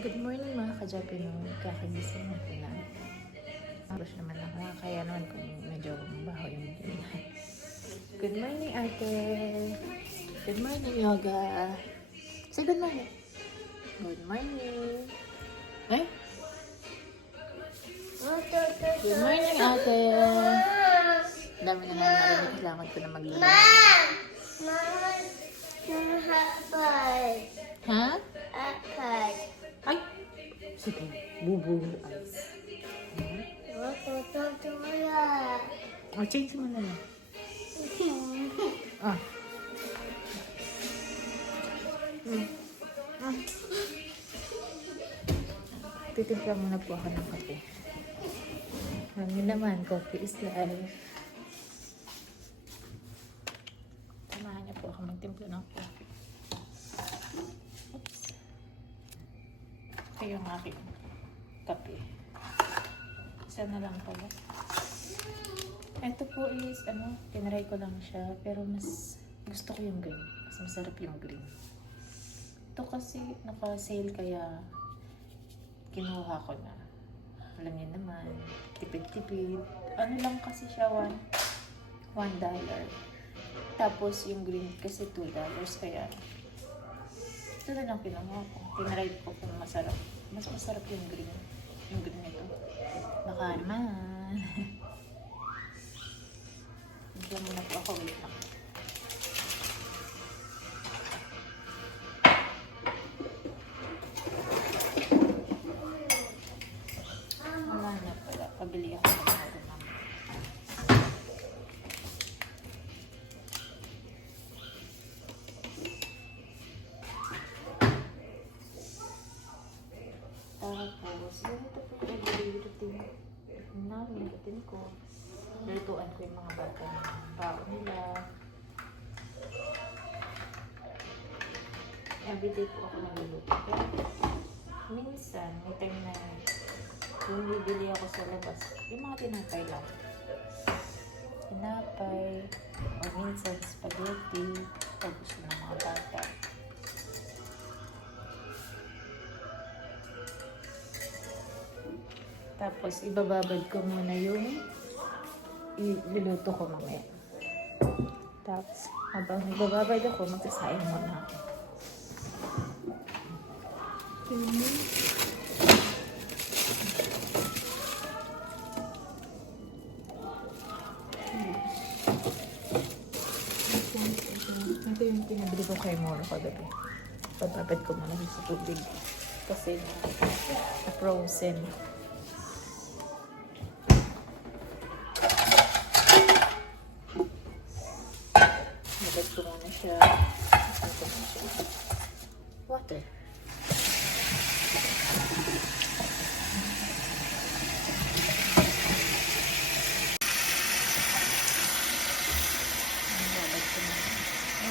Good morning mga ka-Japino. Kakagising natin na. Tapos naman ako. Kaya naman kung medyo mabaho yung ginay. Good morning, ate. Good morning, yoga. Say good morning. Good morning. Eh? Good morning, ate. Dami na nga narinig. Kailangan ko na maglalaro. Ha? Ay! Sige. Bubuo eyes. O, change mo na lang. Ah. Titimpla muna po ako ng kape. Hangin naman, coffee is life. Samahan niyo po ako magtimpla ng coffee. Oops. Ito yung aking kape. Isa na lang pala. Ito po is, tinry ko lang siya. Pero mas gusto ko yung green. Mas masarap yung green. Ito kasi naka-sale kaya kinuha ko na. Alam niyo naman, tipid-tipid. Ano lang kasi siya, $1. Tapos yung green kasi $2. Kaya ito na lang kinuha ko. Tinry ko kung masarap. Mas masarap yung green. Yung green nito. Baka naman. Diyan muna po ako. Wait lang. Wala na pala. Pabili ako ng mga naman. Tapos, ganito po yung everyday routine namin. Routine ko. Lutuan ko yung mga bata ng bao nila. Everyday po ako nagluluto. Pero minsan, may time na bumibili ako sa labas. Yung mga tinapay lang. Tinapay, o minsan spaghetti, pag gusto ng mga bata. Tapos, ibababad ko muna yung iluluto ko mamaya. Tapos, habang nagbababad ako, magkasayang muna ako. Ito yung pinabili ko kay Moro kagabi. Bababad ko muna sa tubig. Kasi na-frozen. Babad ko muna siya. Water.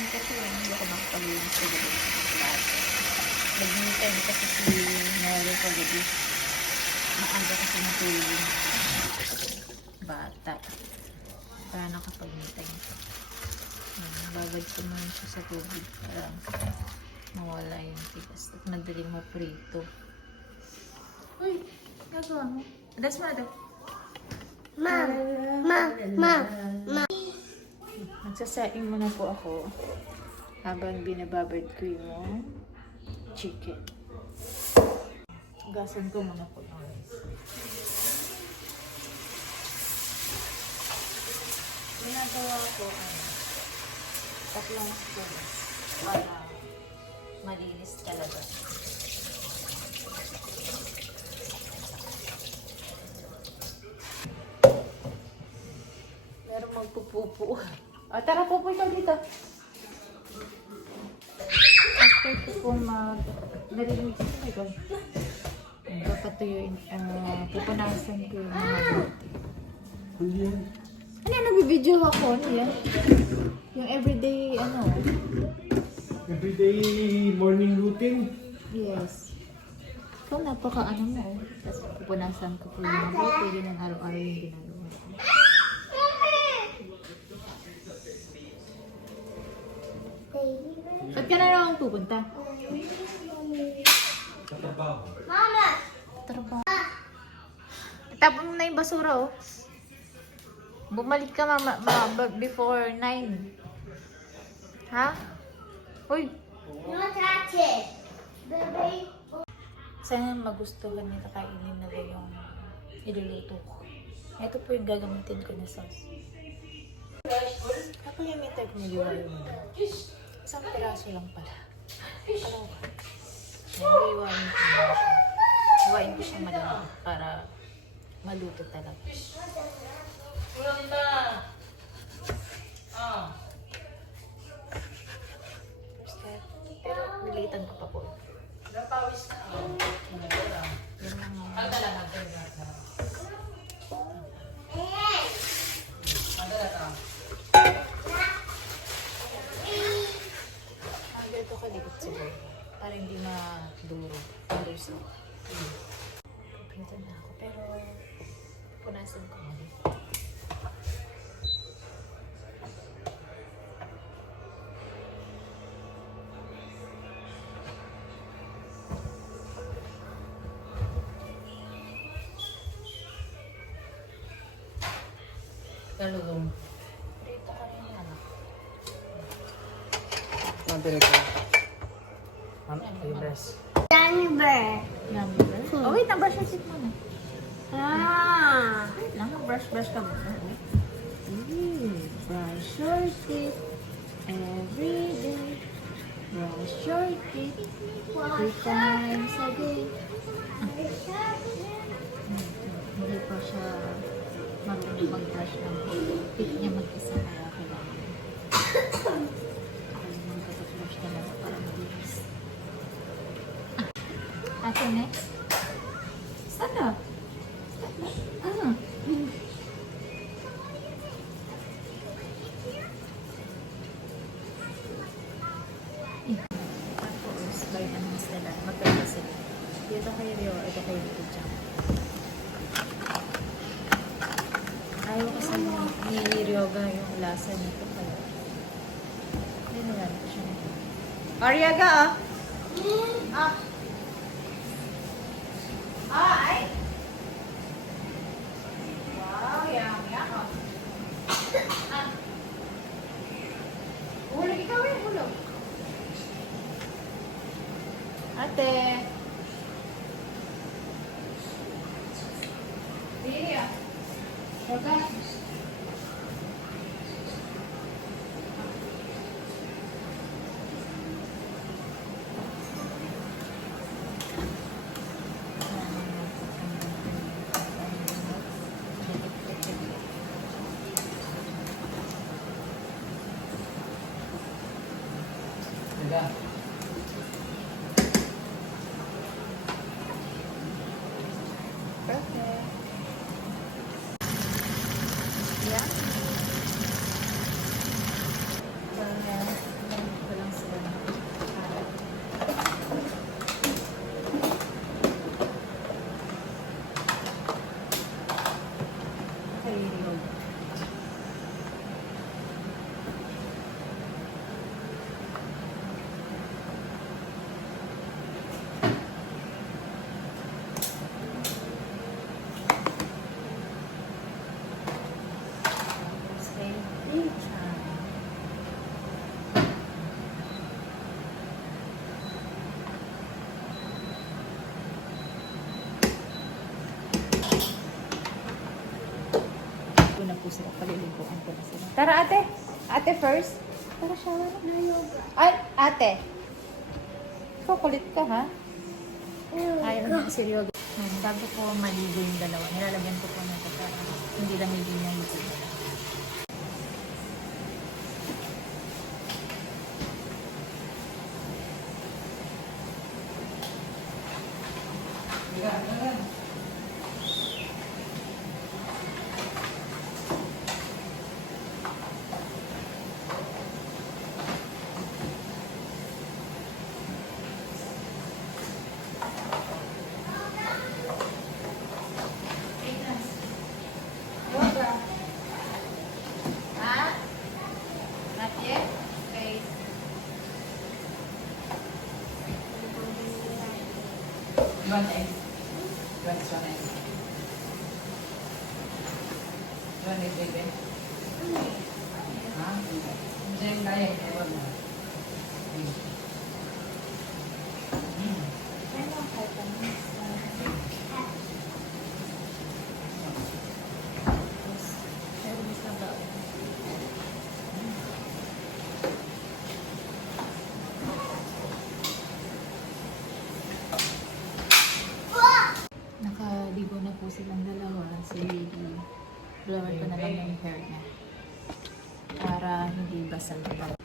Kasi hindi ako makapag-inis sa gabi lahat. Nag-meetime kasi si Mary kagabi. Maaga kasi natulog bata. Para nakapag-meetime siya. Babad ko naman siya sa tubig para mawala yung tigas. At madaling maprito. Uy! Nagawa mo? Adas mo na daw. Ma! Magsasaing muna po ako habang binababad ko yung chicken. Gasan ko muna po ng rice. Ginagawa ko tatlong spoon para malinis talaga. Meron magpupupo. Tara, pupoy ka dito. After ko pong narinig ko, oh my God. Papatuyuin, pupunasan ko yung mga buti. Ano yan, nagbibideo ako? Ano yan? Yung everyday, Everyday morning routine. Yes. Ikaw, napaka-ano mo. Tapos pupunasan ko po yung mga buti. Yun ang araw-araw yung ginagawa ko. Saan ka na naman pupunta? Trabaho. Tapon mo na yung basura, oh. Bumalik ka before 9. Ha? Uy! Sana magustuhan nila kainin nila yung iluluto ko. Ito po yung gagamitin ko na sauce. Ako yung type na liwayo mo. Isang piraso lang pala. Alam ko. Liwain ko na siya. Liwain ko siya malamang para maluto talaga. Pero nilitan ko pa po. Yan lang ang... Ganito kalikot siguro. Para hindi maduro. Maluso. Kompleto na ako. Pero punasan ko muli. Talugong. Dito ka rin anak. Nanti nito. Yes. Number? Oh, wait. Na-brush your teeth muna. Wait lang. Brush ka muna. Brush your teeth every day. Brush your teeth 3 times a day. Hindi pa siya marunong mag-brush ng teeth niya mag-isa kaya kailangan. Ako yung magkataplush talaga para mabilis. Ate, next. Sana? Tapos, bayan ang mas nila. Magkaya sila. Dito kayo Rio, ito kayo dito dyan. Ayaw kasi ni Ryoga yung lasa nito. Kaya, hindi na lang siya nito. Ariaga ah! Ah! Ay! Wow, yum. Hulog, ikaw yung hulog. Ate. Ria. Yoga. Diba? Perfect. Yeah. Ko lang sila ng karat. Kayo. Stay time. Ito na po sila. Paliliguan ko na sila. Tara ate! Ate first. Tara shower na. Ay! Ate! Ikaw kulit ka ha? Ayaw na si Ryoga. Bago ko maligo yung dalawa, nilalagyan ko po nito para hindi lang hindi niya higit. Yoga. Ha? Not yet? Okay. You want egg? You want one egg? You want egg, baby? Ha? Hindi yung kaya. Ewan mo. Nakaligo na po silang dalawa. Si Lady, blower ko na lang yung hair niya. Para hindi basag na.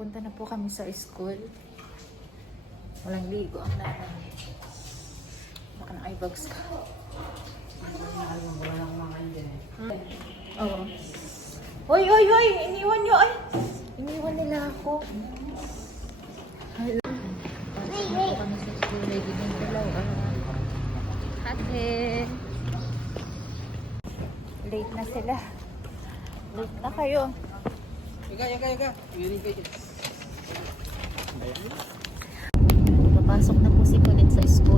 Punta na po kami sa school. Walang ligo ang nanay. Baka naka-ebags ka. Walang mga dyan eh. Oo. Hoy, hoy, hoy! Iniwan nyo! Ay! Iniwan nila ako. Hello. Pasok na po kami sa school. Ready na yung dalawa. Ate! Late na sila. Late na kayo. Yaga. Yuri kayo. Papasok na po si Colette sa school.